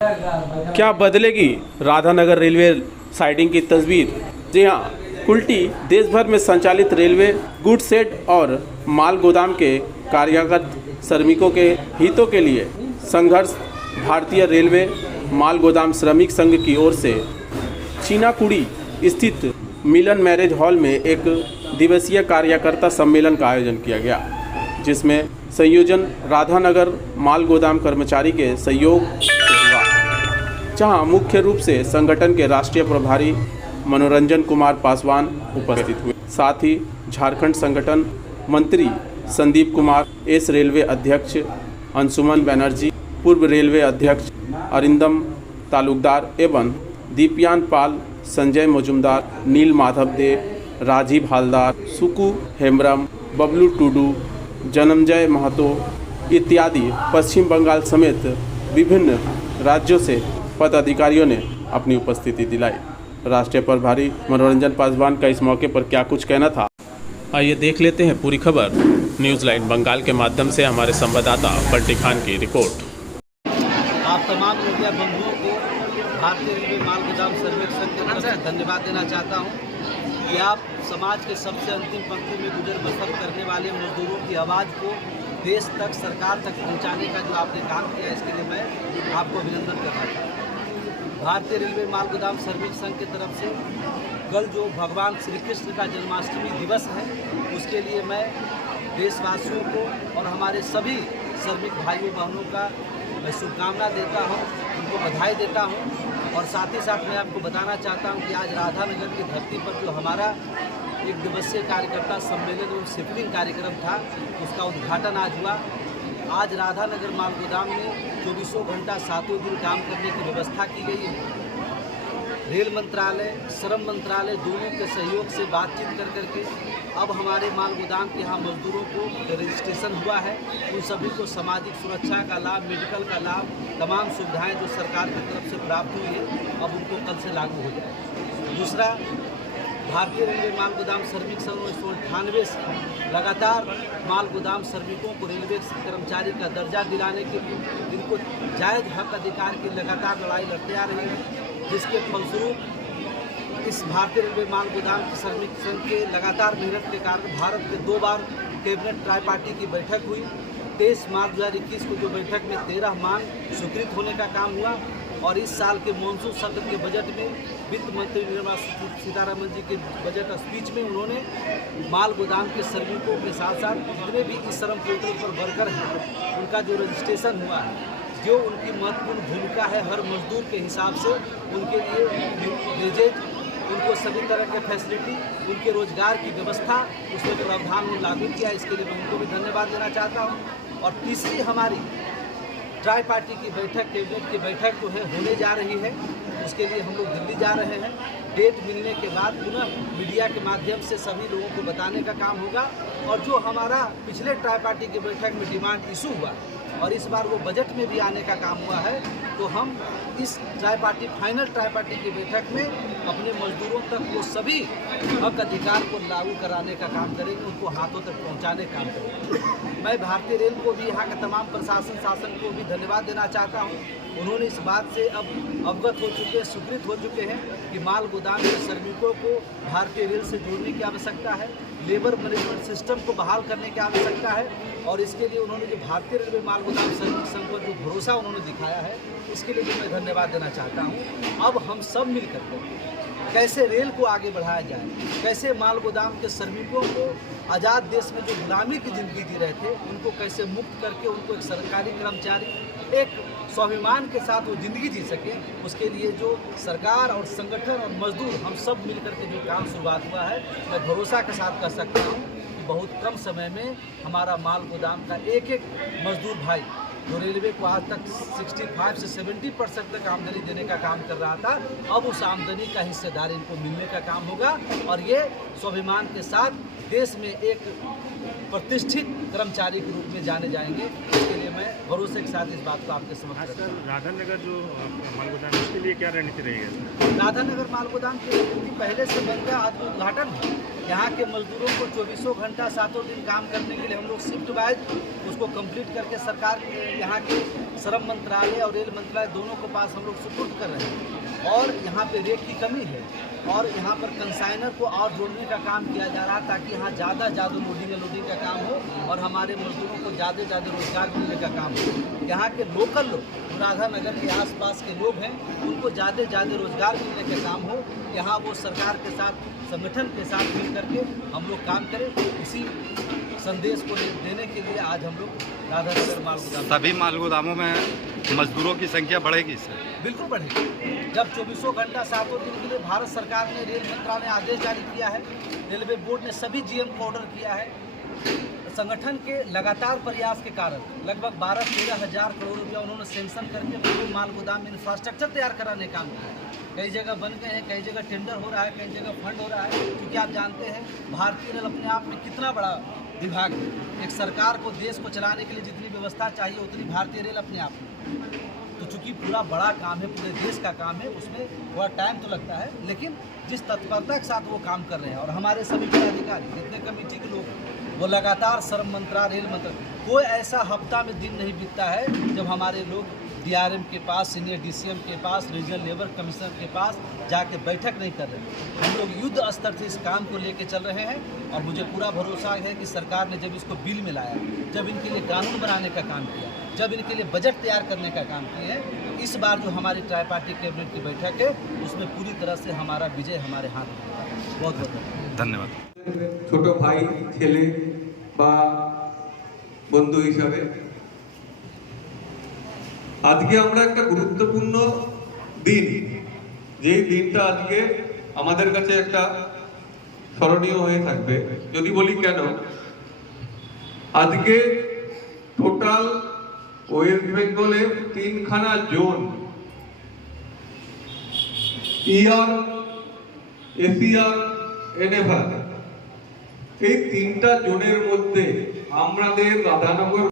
क्या बदलेगी Radhanagar railway siding की तस्वीर। जी हाँ, कुल्टी देश भर में संचालित रेलवे गुड शेड और माल गोदाम के कार्यरत श्रमिकों के हितों के लिए संघर्ष भारतीय रेलवे माल गोदाम श्रमिक संघ की ओर से चीनाकुड़ी स्थित मिलन मैरिज हॉल में एक दिवसीय कार्यकर्ता सम्मेलन का आयोजन किया गया, जिसमें संयोजन राधानगर माल गोदाम कर्मचारी के सहयोग से हुआ, जहां मुख्य रूप से संगठन के राष्ट्रीय प्रभारी मनोरंजन कुमार पासवान उपस्थित हुए। साथ ही झारखंड संगठन मंत्री संदीप कुमार, एस रेलवे अध्यक्ष अंशुमन बनर्जी, पूर्व रेलवे अध्यक्ष अरिंदम तालुकदार एवं दीपयान पाल, संजय मजुमदार, नील माधव देव, राजीव हालदार, सुकू हेम्ब्रम, बबलू टुडू, जन्मजय महतो इत्यादि पश्चिम बंगाल समेत विभिन्न राज्यों से पदाधिकारियों ने अपनी उपस्थिति दिलाई। राष्ट्रीय प्रभारी मनोरंजन पासवान का इस मौके पर क्या कुछ कहना था, आइए देख लेते हैं पूरी खबर न्यूज़ लाइन बंगाल के माध्यम से हमारे संवाददाता बंटी खान की रिपोर्ट। आप तमाम मीडिया बंधुओं को भारतीय रेलवे माल गोदाम श्रमिक संघ की तरफ से धन्यवाद देना चाहता हूं कि आप समाज के सबसे अंतिम पंक्ति में गुजर बसर करने वाले मजदूरों की आवाज़ को देश तक, सरकार तक पहुंचाने का जो आपने काम किया, इसके लिए मैं आपको अभिनंदन करना चाहता हूँ। भारतीय रेलवे माल गोदाम श्रमिक संघ की तरफ से कल जो भगवान श्री कृष्ण का जन्माष्टमी दिवस है, उसके लिए मैं देशवासियों को और हमारे सभी श्रमिक भाइयों बहनों का मैं शुभकामना देता हूं, उनको बधाई देता हूं। और साथ ही साथ मैं आपको बताना चाहता हूं कि आज राधानगर की धरती पर जो हमारा एक दिवसीय कार्यकर्ता सम्मेलन और शिफ्टिंग कार्यक्रम था, उसका उद्घाटन आज हुआ। आज राधानगर माल गोदाम में 24 घंटा 7 दिन काम करने की व्यवस्था की गई है। रेल मंत्रालय, श्रम मंत्रालय दोनों के सहयोग से बातचीत कर करके अब हमारे माल गोदाम के यहाँ मजदूरों को रजिस्ट्रेशन हुआ है, उन सभी को सामाजिक सुरक्षा का लाभ, मेडिकल का लाभ, तमाम सुविधाएं जो सरकार की तरफ से प्राप्त हुई है, अब उनको कल से लागू हो जाए। दूसरा, भारतीय रेलवे माल गोदाम श्रमिक संघ 1998 से लगातार माल गोदाम श्रमिकों को रेलवे कर्मचारी का दर्जा दिलाने के लिए इनको जायज़ हक अधिकार की लगातार लड़ाई लड़ते आ रही है, जिसके फलस्वरूप इस भारतीय रेलवे माल गोदाम श्रमिक संघ के लगातार मेहनत के कारण भारत के 2 बार कैबिनेट ट्राई पार्टी की बैठक हुई। 23 मार्च 2021 को जो बैठक में 13 मांग स्वीकृत होने का काम हुआ और इस साल के मानसून सत्र के बजट में वित्त मंत्री निर्मला सीतारमण जी के बजट स्पीच में उन्होंने माल गोदाम के श्रमिकों के साथ साथ जितने भी इस श्रम पोर्टल पर वर्कर हैं, उनका जो रजिस्ट्रेशन हुआ है, जो उनकी महत्वपूर्ण भूमिका है हर मजदूर के हिसाब से, उनके लिए वेजेज, उनको सभी तरह के फैसिलिटी, उनके रोजगार की व्यवस्था, उसमें प्रावधान लागू किया। इसके लिए मैं उनको भी धन्यवाद देना चाहता हूँ। और तीसरी हमारी ट्राई पार्टी की बैठक, कैबिनेट की बैठक जो है होने जा रही है, उसके लिए हम लोग दिल्ली जा रहे हैं। डेट मिलने के बाद पुनः मीडिया के माध्यम से सभी लोगों को बताने का काम होगा। और जो हमारा पिछले ट्राई पार्टी की बैठक में डिमांड इशू हुआ और इस बार वो बजट में भी आने का काम हुआ है, तो हम इस फाइनल ट्राई पार्टी की बैठक में अपने मजदूरों तक वो सभी हक अधिकार को लागू कराने का काम करेंगे, उनको हाथों तक पहुंचाने का काम करेंगे। मैं भारतीय रेल को भी, यहाँ के तमाम प्रशासन शासन को भी धन्यवाद देना चाहता हूँ। उन्होंने इस बात से अब अवगत हो चुके हैं, स्वीकृत हो चुके हैं कि माल गोदाम के श्रमिकों को भारतीय रेल से जोड़ने की आवश्यकता है, लेबर मैनेजमेंट सिस्टम को बहाल करने की आवश्यकता है। और इसके लिए उन्होंने जो भारतीय रेलवे माल गोदाम श्रमिक संघ पर जो भरोसा उन्होंने दिखाया है, इसके लिए भी मैं धन्यवाद देना चाहता हूँ। अब हम सब मिलकर के कैसे रेल को आगे बढ़ाया जाए, कैसे माल गोदाम के श्रमिकों को आज़ाद देश में जो गुलामी की ज़िंदगी जी रहे थे, उनको कैसे मुक्त करके उनको एक सरकारी कर्मचारी एक स्वाभिमान के साथ वो ज़िंदगी जी सके, उसके लिए जो सरकार और संगठन और मजदूर हम सब मिलकर के जो काम शुरुआत हुआ है, मैं भरोसा के साथ कह सकता हूँ कि बहुत कम समय में हमारा माल गोदाम का एक एक मजदूर भाई जो रेलवे को आज तक 65 से 70% तक आमदनी देने का काम कर रहा था, अब उस आमदनी का हिस्सेदार इनको मिलने का काम होगा और ये स्वाभिमान के साथ देश में एक प्रतिष्ठित कर्मचारी के रूप में जाने जाएंगे। इसके लिए मैं भरोसे के साथ इस बात को आपके समक्ष रखता हूं। राधानगर जो माल गोदाम है उसके लिए क्या रणनीति रहेगी? राधानगर माल गोदाम की रणनीति पहले से बन गया, आज उद्घाटन है। यहाँ के मजदूरों को 24 घंटा 7 दिन काम करने के लिए हम लोग शिफ्ट वाइज उसको कंप्लीट करके सरकार यहाँ के श्रम मंत्रालय और रेल मंत्रालय दोनों के पास हम लोग सुपुर्द कर रहे हैं। और यहाँ पे रेट की कमी है और यहाँ पर कंसाइनर को और जोड़ने का काम किया जा रहा है ताकि यहाँ ज़्यादा लोडिंग का काम हो और हमारे मजदूरों को ज़्यादा रोजगार मिलने का काम हो। यहाँ के लोकल लोग राधानगर के आसपास के लोग हैं उनको ज़्यादा रोजगार मिलने का काम हो। यहाँ वो सरकार के साथ संगठन के साथ मिल करके हम लोग काम करें। इसी संदेश को देने के लिए आज हम लोग राधानगर माल गोदाम, सभी माल गोदामों में मजदूरों की संख्या बढ़ेगी सर? बिल्कुल बढ़ेगी। जब 24 घंटा 7 दिन के लिए भारत सरकार ने, रेल मंत्रालय ने आदेश जारी किया है, रेलवे बोर्ड ने सभी जीएम को ऑर्डर किया है, संगठन के लगातार प्रयास के कारण लगभग 12-13 हज़ार करोड़ रुपया उन्होंने सैंक्शन करके माल गोदाम में इंफ्रास्ट्रक्चर तैयार कराने का काम किया है। कई जगह बन गए हैं, कई जगह टेंडर हो रहा है, कई जगह फंड हो रहा है। क्योंकि आप जानते हैं भारतीय रेल अपने आप में कितना बड़ा विभाग है। एक सरकार को, देश को चलाने के लिए जितनी व्यवस्था चाहिए उतनी भारतीय रेल अपने आप में। तो चूँकि पूरा बड़ा काम है, पूरे देश का काम है, उसमें थोड़ा टाइम तो लगता है, लेकिन जिस तत्परता के साथ वो काम कर रहे हैं और हमारे सभी पदाधिकारी, जितने कमेटी के लोग, वो लगातार श्रम मंत्रालय, रेल मंत्रालय, कोई ऐसा हफ्ता में दिन नहीं बीतता है जब हमारे लोग डीआरएम के पास, सीनियर डीसीएम के पास, रीजनल लेबर कमिश्नर के पास जाके बैठक नहीं कर रहे। हम लोग युद्ध स्तर से इस काम को लेके चल रहे हैं और मुझे पूरा भरोसा है कि सरकार ने जब इसको बिल में लाया, जब इनके लिए कानून बनाने का काम किया, जब इनके लिए बजट तैयार करने का काम किया है, इस बार जो हमारी ट्राईपार्टी कैबिनेट की बैठक है उसमें पूरी तरह से हमारा विजय हमारे हाथ में है। बहुत बहुत धन्यवाद। ছোট ভাই, ছেলে বা বন্ধু হিসাবে আজকে আমরা একটা গুরুত্বপূর্ণ দিন, যেই দিনটা আজকে আমাদের কাছে একটা স্মরণীয় হয়ে থাকবে। যদি বলি কেন, আজকে টোটাল ওয়েস্ট বেঙ্গলে 3খানা জোন, ইয়ার, এসিয়ার, এনেভার, এই 3টা জোনের মধ্যে আমাদের রাধানগর